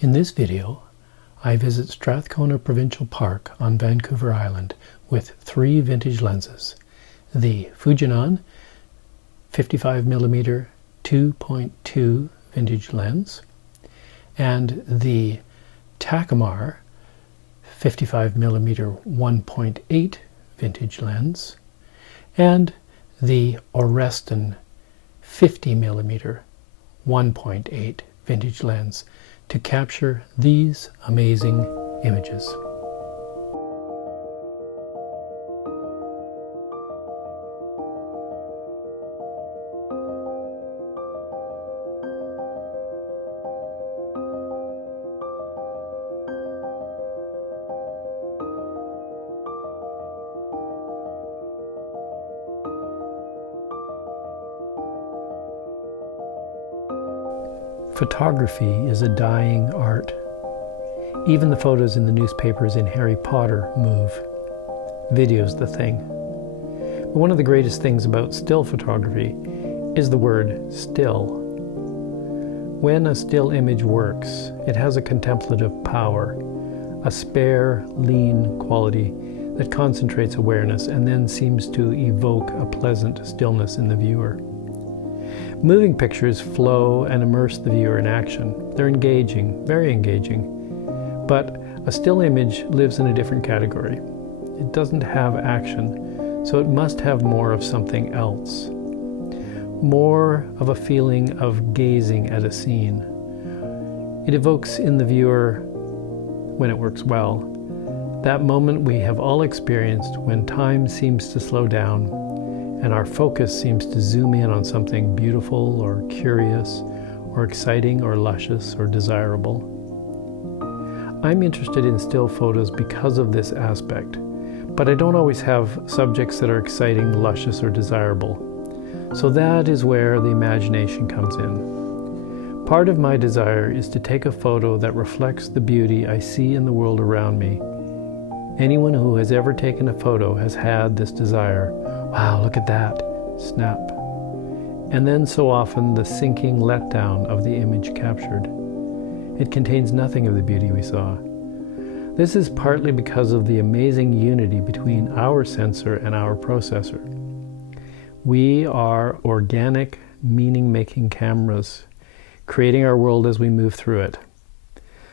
In this video, I visit Strathcona Provincial Park on Vancouver Island with 3 vintage lenses. The Fujinon 55mm 2.2 vintage lens and the Takumar 55mm 1.8 vintage lens and the Oreston 50mm 1.8 vintage lens to capture these amazing images. Photography is a dying art. Even the photos in the newspapers in Harry Potter move. Video's the thing. But one of the greatest things about still photography is the word still. When a still image works, it has a contemplative power, a spare, lean quality that concentrates awareness and then seems to evoke a pleasant stillness in the viewer. Moving pictures flow and immerse the viewer in action. They're engaging, very engaging. But a still image lives in a different category. It doesn't have action, so it must have more of something else. More of a feeling of gazing at a scene. It evokes in the viewer, when it works well, that moment we have all experienced when time seems to slow down and our focus seems to zoom in on something beautiful or curious or exciting or luscious or desirable. I'm interested in still photos because of this aspect, but I don't always have subjects that are exciting, luscious, or desirable. So that is where the imagination comes in. Part of my desire is to take a photo that reflects the beauty I see in the world around me. Anyone who has ever taken a photo has had this desire. Wow, look at that. Snap. And then so often the sinking letdown of the image captured. It contains nothing of the beauty we saw. This is partly because of the amazing unity between our sensor and our processor. We are organic, meaning-making cameras, creating our world as we move through it.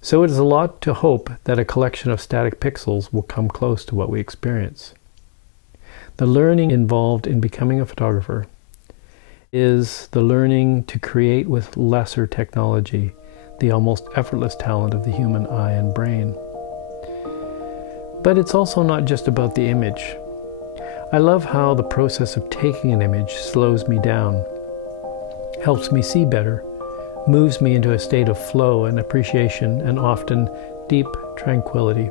So it is a lot to hope that a collection of static pixels will come close to what we experience. The learning involved in becoming a photographer is the learning to create with lesser technology, the almost effortless talent of the human eye and brain. But it's also not just about the image. I love how the process of taking an image slows me down, helps me see better, moves me into a state of flow and appreciation and often deep tranquility.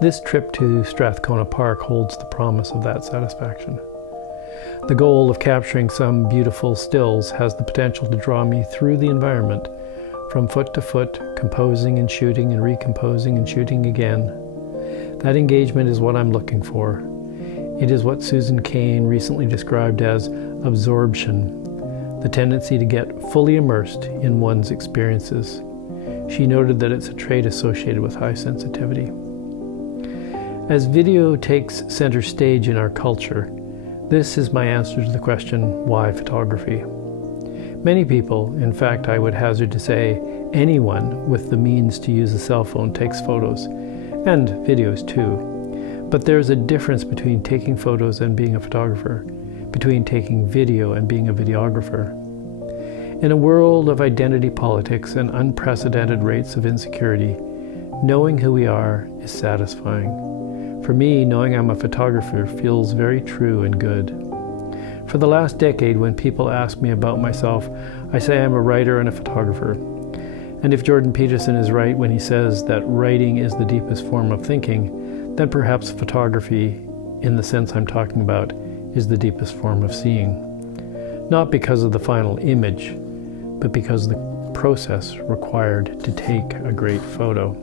This trip to Strathcona Park holds the promise of that satisfaction. The goal of capturing some beautiful stills has the potential to draw me through the environment, from foot to foot, composing and shooting and recomposing and shooting again. That engagement is what I'm looking for. It is what Susan Cain recently described as absorption, the tendency to get fully immersed in one's experiences. She noted that it's a trait associated with high sensitivity. As video takes center stage in our culture, this is my answer to the question, why photography? Many people, in fact I would hazard to say anyone with the means to use a cell phone takes photos, and videos too. But there's a difference between taking photos and being a photographer, between taking video and being a videographer. In a world of identity politics and unprecedented rates of insecurity, knowing who we are is satisfying. For me, knowing I'm a photographer feels very true and good. For the last decade, when people ask me about myself, I say I'm a writer and a photographer. And if Jordan Peterson is right when he says that writing is the deepest form of thinking, then perhaps photography, in the sense I'm talking about, is the deepest form of seeing. Not because of the final image, but because of the process required to take a great photo.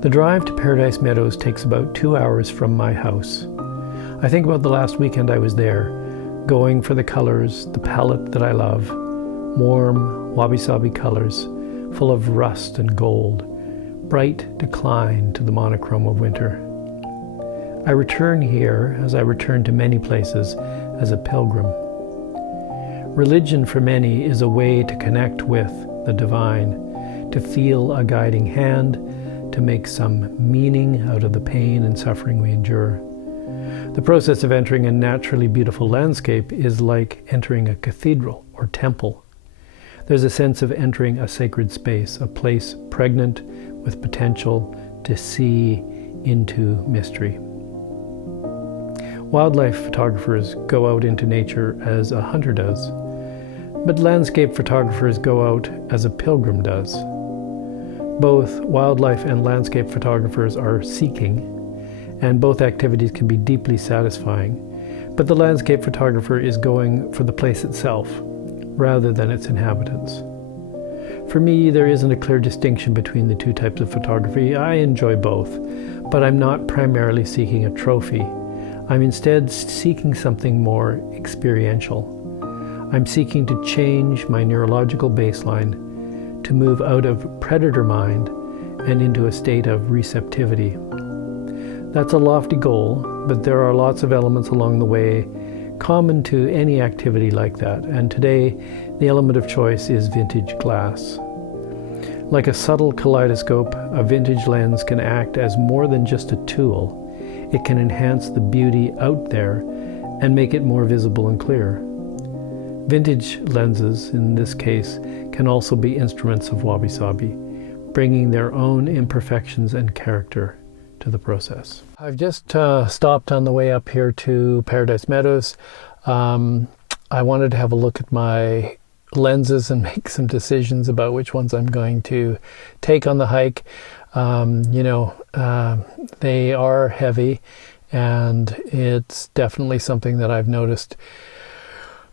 The drive to Paradise Meadows takes about 2 hours from my house. I think about the last weekend I was there, going for the colors, the palette that I love, warm, wabi-sabi colors, full of rust and gold, bright decline to the monochrome of winter. I return here, as I return to many places, as a pilgrim. Religion for many is a way to connect with the divine, to feel a guiding hand, to make some meaning out of the pain and suffering we endure. The process of entering a naturally beautiful landscape is like entering a cathedral or temple. There's a sense of entering a sacred space, a place pregnant with potential to see into mystery. Wildlife photographers go out into nature as a hunter does, but landscape photographers go out as a pilgrim does. Both wildlife and landscape photographers are seeking, and both activities can be deeply satisfying, but the landscape photographer is going for the place itself, rather than its inhabitants. For me, there isn't a clear distinction between the two types of photography. I enjoy both, but I'm not primarily seeking a trophy. I'm instead seeking something more experiential. I'm seeking to change my neurological baseline, to move out of predator mind and into a state of receptivity. That's a lofty goal, but there are lots of elements along the way common to any activity like that, and today the element of choice is vintage glass. Like a subtle kaleidoscope, a vintage lens can act as more than just a tool. It can enhance the beauty out there and make it more visible and clear. Vintage lenses, in this case, can also be instruments of wabi-sabi, bringing their own imperfections and character to the process. I've just stopped on the way up here to Paradise Meadows. I wanted to have a look at my lenses and make some decisions about which ones I'm going to take on the hike. They are heavy, and it's definitely something that I've noticed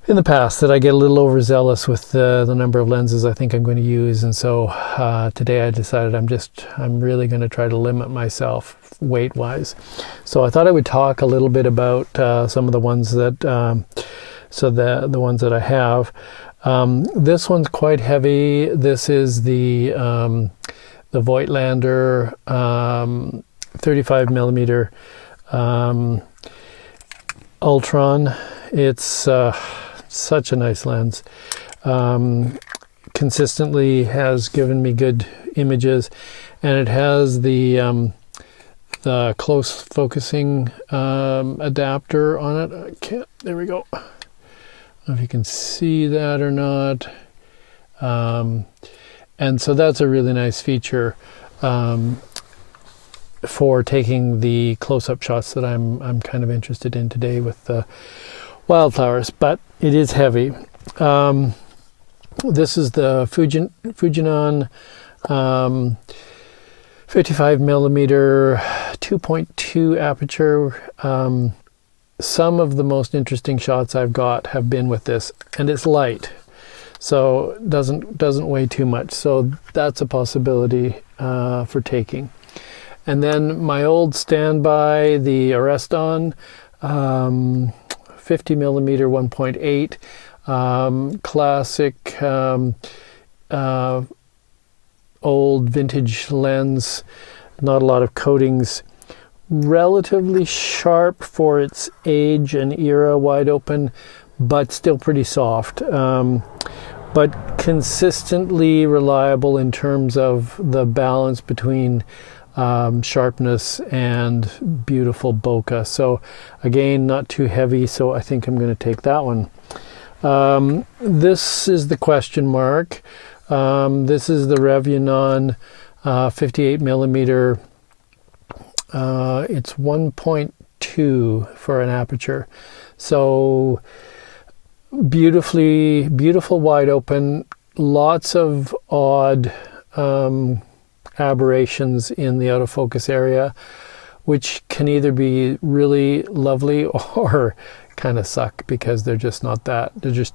in the past, that I get a little overzealous with the number of lenses I think I'm going to use. And so today I decided I'm really going to try to limit myself weight-wise. So I thought I would talk a little bit about some of the ones that, the ones that I have. This one's quite heavy. This is the Voigtlander 35 millimeter Ultron. It's such a nice lens. Consistently has given me good images, and it has the close focusing adapter on it. There we go. I don't know if you can see that or not. And so that's a really nice feature for taking the close-up shots that I'm kind of interested in today with the wildflowers, but it is heavy. This is the Fujinon 55 millimeter 2.2 aperture. Some of the most interesting shots I've got have been with this, and it's light, so it doesn't weigh too much. So that's a possibility for taking. And then my old standby, the Oreston 50 millimeter 1.8 classic old vintage lens, not a lot of coatings, relatively sharp for its age and era, wide open, but still pretty soft, but consistently reliable in terms of the balance between sharpness and beautiful bokeh. So again, not too heavy, so I think I'm going to take that one. This is the question mark. This is the Fujinon 58 millimeter. It's 1.2 for an aperture. So beautiful wide open, lots of odd aberrations in the out of focus area, which can either be really lovely or kind of suck because they're just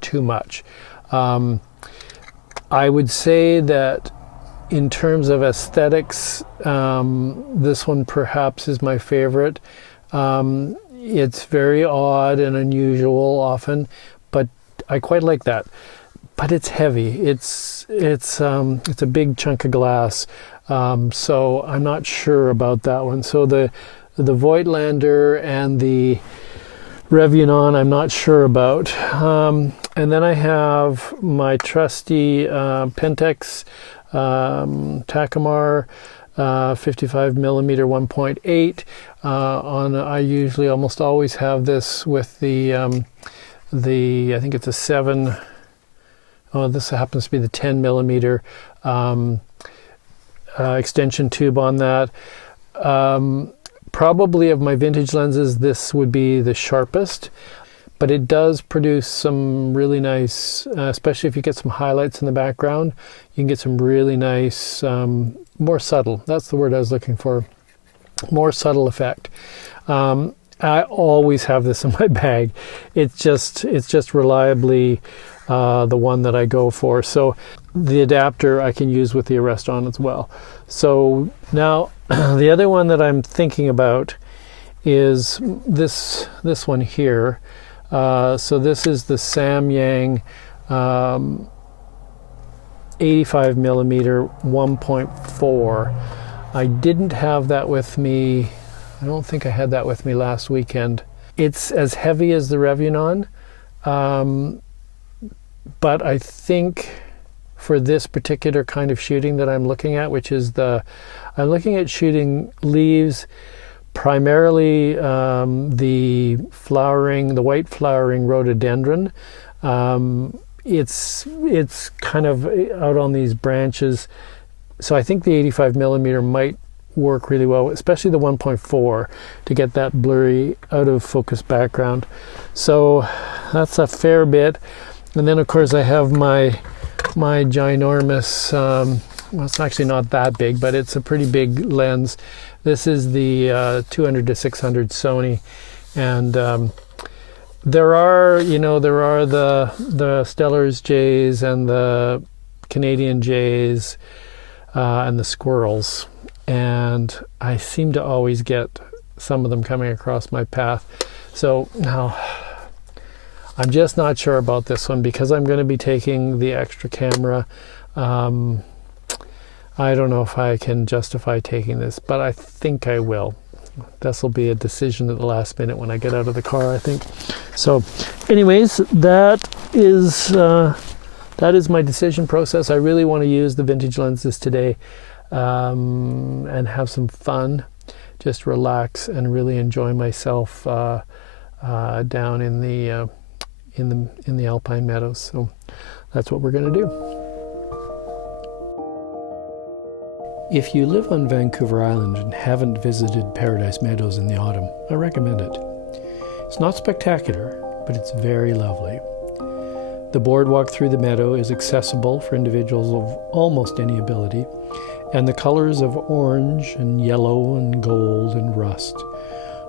too much. I would say that In terms of aesthetics, this one perhaps is my favorite. It's very odd and unusual often, but I quite like that. But it's heavy. It's a big chunk of glass, so I'm not sure about that one. So the Voigtlander and the Revuenon I'm not sure about. And then I have my trusty Pentax Takumar 55 millimeter 1.8. I usually almost always have this with the I think it's a 7. Oh, this happens to be the 10 millimeter extension tube on that. Probably of my vintage lenses, this would be the sharpest, but it does produce some really nice, especially if you get some highlights in the background, you can get some really nice, more subtle, that's the word I was looking for, more subtle effect. I always have this in my bag. It's just reliably the one that I go for. So the adapter I can use with the Oreston as well. So now the other one that I'm thinking about is this one here. So this is the Samyang 85 millimeter 1.4. I didn't have that with me. I don't think I had that with me last weekend. It's as heavy as the Revuenon, but I think for this particular kind of shooting that I'm looking at, which is I'm looking at shooting leaves, primarily the white flowering rhododendron. It's kind of out on these branches, so I think the 85 millimeter might work really well, especially the 1.4, to get that blurry out of focus background. So that's a fair bit. And then of course I have my ginormous, well, it's actually not that big, but it's a pretty big lens. This is the 200 to 600 Sony, and there are the Stellars J's and the Canadian J's and the Squirrels, and I seem to always get some of them coming across my path. So now I'm just not sure about this one because I'm going to be taking the extra camera. I don't know if I can justify taking this, but I think I will. This will be a decision at the last minute when I get out of the car, I think. So anyways, that is my decision process. I really want to use the vintage lenses today and have some fun, just relax and really enjoy myself down in the Alpine Meadows. So that's what we're going to do. If you live on Vancouver Island and haven't visited Paradise Meadows in the autumn, I recommend it. It's not spectacular, but it's very lovely. The boardwalk through the meadow is accessible for individuals of almost any ability, and the colors of orange and yellow and gold and rust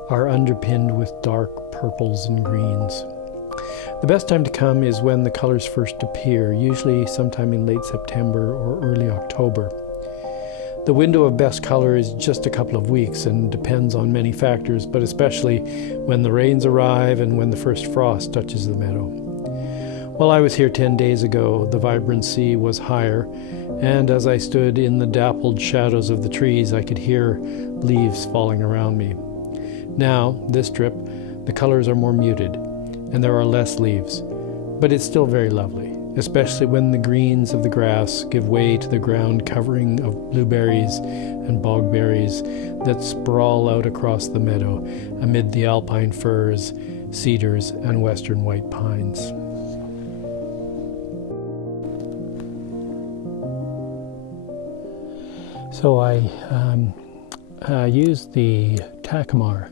are underpinned with dark purples and greens. The best time to come is when the colors first appear, usually sometime in late September or early October. The window of best color is just a couple of weeks and depends on many factors, but especially when the rains arrive and when the first frost touches the meadow. While I was here 10 days ago, the vibrancy was higher, and as I stood in the dappled shadows of the trees, I could hear leaves falling around me. Now, this trip, the colors are more muted, and there are less leaves, but it's still very lovely, especially when the greens of the grass give way to the ground covering of blueberries and bogberries that sprawl out across the meadow amid the alpine firs, cedars, and western white pines. So I used the Takumar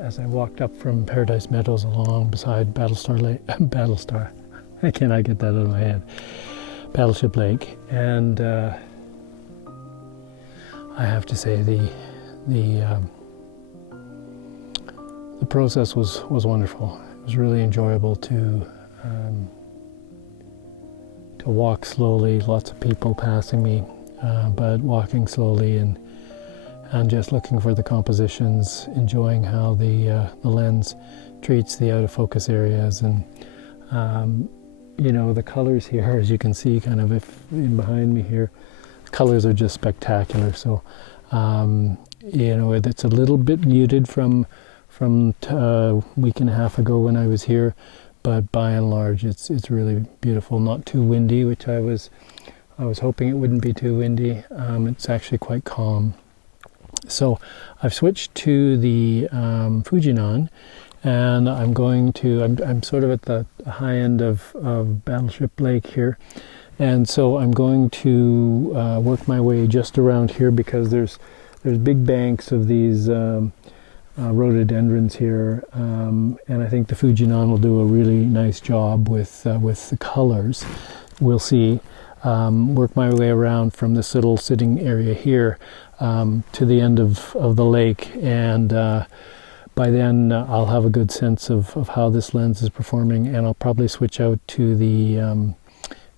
as I walked up from Paradise Meadows along beside Battlestar. I cannot get that out of my head. Battleship Lake, and I have to say the process was wonderful. It was really enjoyable to walk slowly. Lots of people passing me, but walking slowly and just looking for the compositions, enjoying how the lens treats the out of focus areas, and you know, the colors here, as you can see kind of if in behind me here, the colors are just spectacular. So you know, it's a little bit muted from a week and a half ago when I was here, but by and large it's really beautiful. Not too windy, which I was hoping it wouldn't be too windy. It's actually quite calm. So I've switched to the Fujinon, and I'm sort of at the high end of Battleship Lake here, and so I'm going to work my way just around here, because there's big banks of these rhododendrons here, and I think the Fujinon will do a really nice job with the colors. We'll see. Work my way around from this little sitting area here to the end of the lake, and by then I'll have a good sense of how this lens is performing, and I'll probably switch out to the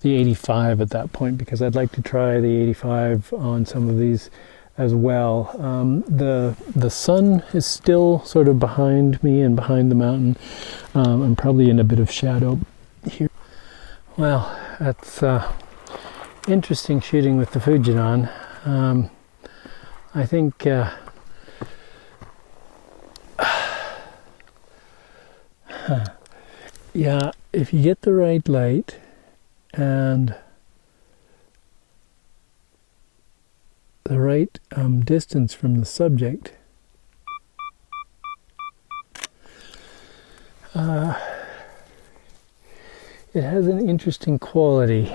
85 at that point, because I'd like to try the 85 on some of these as well. The sun is still sort of behind me and behind the mountain. I'm probably in a bit of shadow here. Well, that's interesting shooting with the Fujinon. I think yeah, if you get the right light and the right distance from the subject, it has an interesting quality.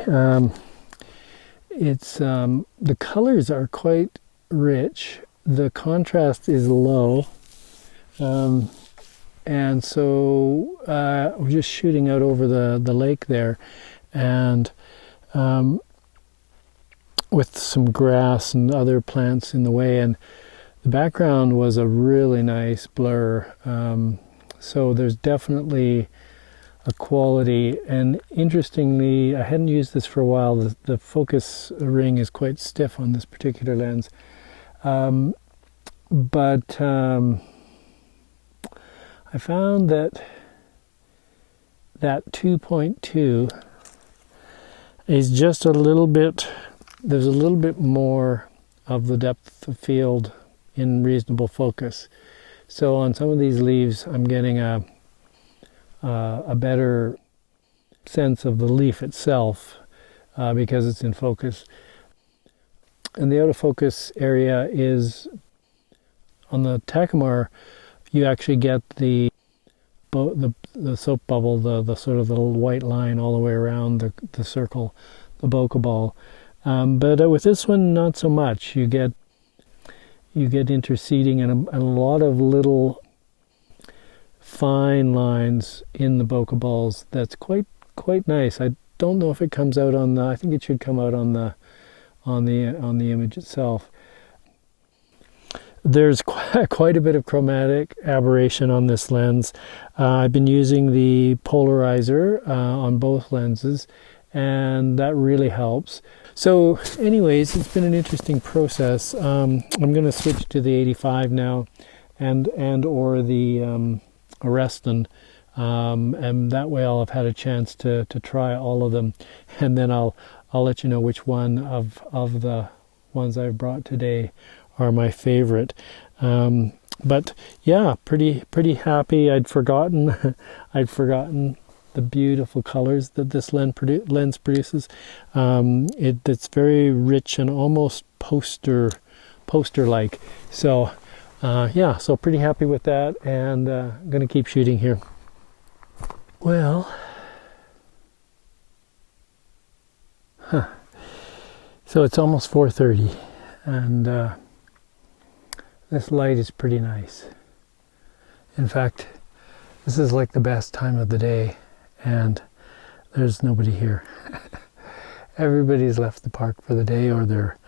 It's the colors are quite rich, the contrast is low, and so we're just shooting out over the lake there, and with some grass and other plants in the way, and the background was a really nice blur. So there's definitely a quality, and interestingly, I hadn't used this for a while, the focus ring is quite stiff on this particular lens, but I found that 2.2 is just a little bit, there's a little bit more of the depth of field in reasonable focus. So on some of these leaves I'm getting a better sense of the leaf itself because it's in focus. And the out of focus area is on the Takumar. You actually get the soap bubble, the sort of little white line all the way around the circle, the bokeh ball. But with this one, not so much. You get interseeding and a lot of little fine lines in the bokeh balls. That's quite nice. I don't know if it comes out on the. I think it should come out on the image itself. There's quite a bit of chromatic aberration on this lens. I've been using the polarizer on both lenses, and that really helps. So anyways, it's been an interesting process. I'm going to switch to the 85 now, and or the Oreston, and that way I'll have had a chance to try all of them, and then I'll let you know which one of the ones I've brought today are my favorite. But yeah, pretty happy. I'd forgotten the beautiful colors that this lens produces. It's very rich and almost poster-like. So yeah, so pretty happy with that, and I'm going to keep shooting here. Well, so it's almost 4:30, and this light is pretty nice. In fact, this is like the best time of the day, and there's nobody here. Everybody's left the park for the day, or they're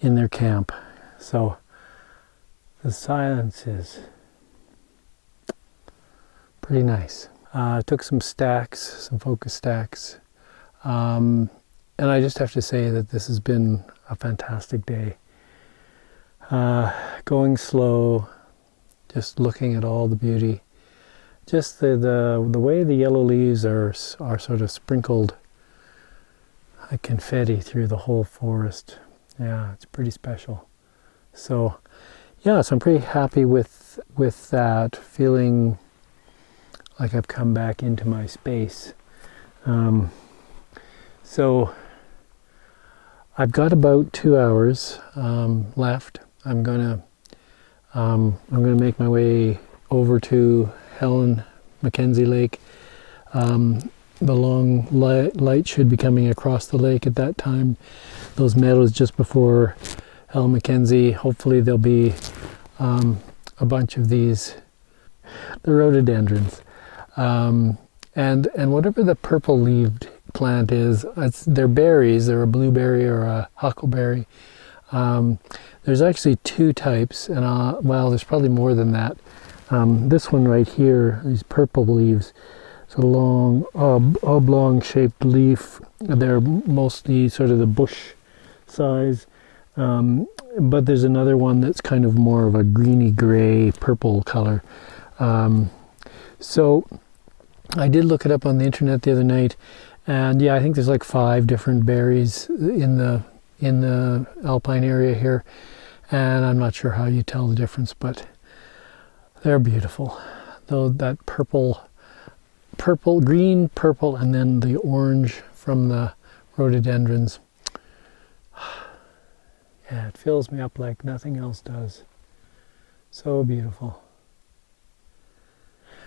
in their camp. So the silence is pretty nice. Took some focus stacks, and I just have to say that this has been a fantastic day. Going slow, just looking at all the beauty. Just the way the yellow leaves are sort of sprinkled like confetti through the whole forest. Yeah, it's pretty special. So yeah, so I'm pretty happy with that, feeling like I've come back into my space. So I've got about 2 hours left. I'm gonna make my way over to Helen Mackenzie Lake. The long light should be coming across the lake at that time. Those meadows just before Helen Mackenzie. Hopefully there'll be a bunch of these, the rhododendrons, and whatever the purple-leaved plant is. They're berries. They're a blueberry or a huckleberry. There's actually 2 types, and well, there's probably more than that. This one right here, these purple leaves, it's a long, oblong-shaped leaf. They're mostly sort of the bush size, but there's another one that's kind of more of a greeny-gray purple color. So I did look it up on the internet the other night, and yeah, I think there's like 5 different berries in the Alpine area here, and I'm not sure how you tell the difference, but they're beautiful. Though that purple, green, purple, and then the orange from the rhododendrons. Yeah, it fills me up like nothing else does. So beautiful.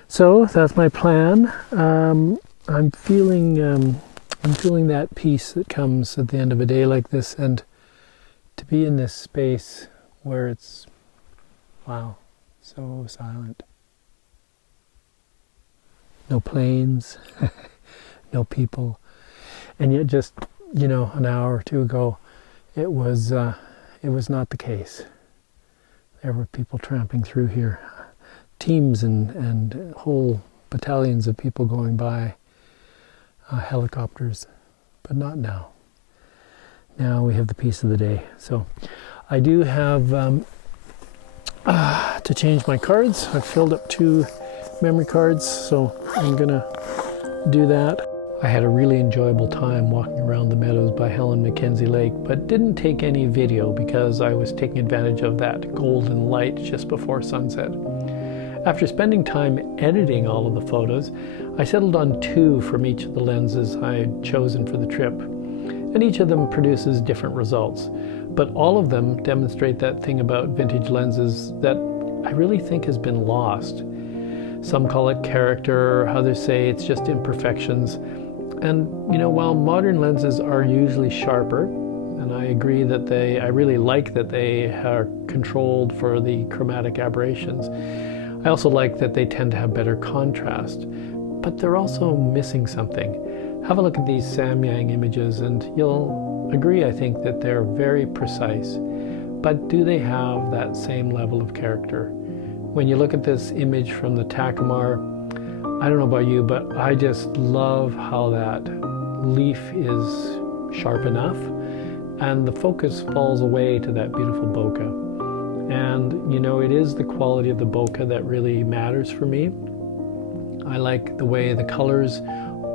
So that's my plan. I'm feeling that peace that comes at the end of a day like this, and to be in this space where it's, wow, so silent. No planes, no people, and yet just, an hour or 2 ago, it was not the case. There were people tramping through here, teams and whole battalions of people going by, helicopters, but not now. Now we have the peace of the day. So I do have to change my cards. I've filled up 2 memory cards, so I'm gonna do that. I had a really enjoyable time walking around the meadows by Helen Mackenzie Lake, but didn't take any video because I was taking advantage of that golden light just before sunset. After spending time editing all of the photos, I settled on 2 from each of the lenses I had chosen for the trip, and each of them produces different results. But all of them demonstrate that thing about vintage lenses that I really think has been lost. Some call it character, others say it's just imperfections. And while modern lenses are usually sharper, and I agree that I really like that they are controlled for the chromatic aberrations, I also like that they tend to have better contrast, but they're also missing something. Have a look at these Samyang images and you'll agree, I think, that they're very precise, but do they have that same level of character? When you look at this image from the Takumar, I don't know about you, but I just love how that leaf is sharp enough and the focus falls away to that beautiful bokeh. And it is the quality of the bokeh that really matters for me. I like the way the colors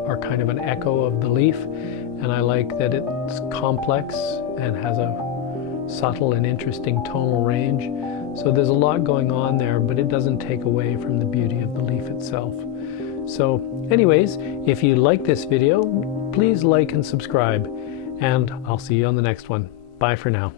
are kind of an echo of the leaf, and I like that it's complex and has a subtle and interesting tonal range. So there's a lot going on there, but it doesn't take away from the beauty of the leaf itself. So anyways, if you like this video, please like and subscribe, and I'll see you on the next one. Bye for now.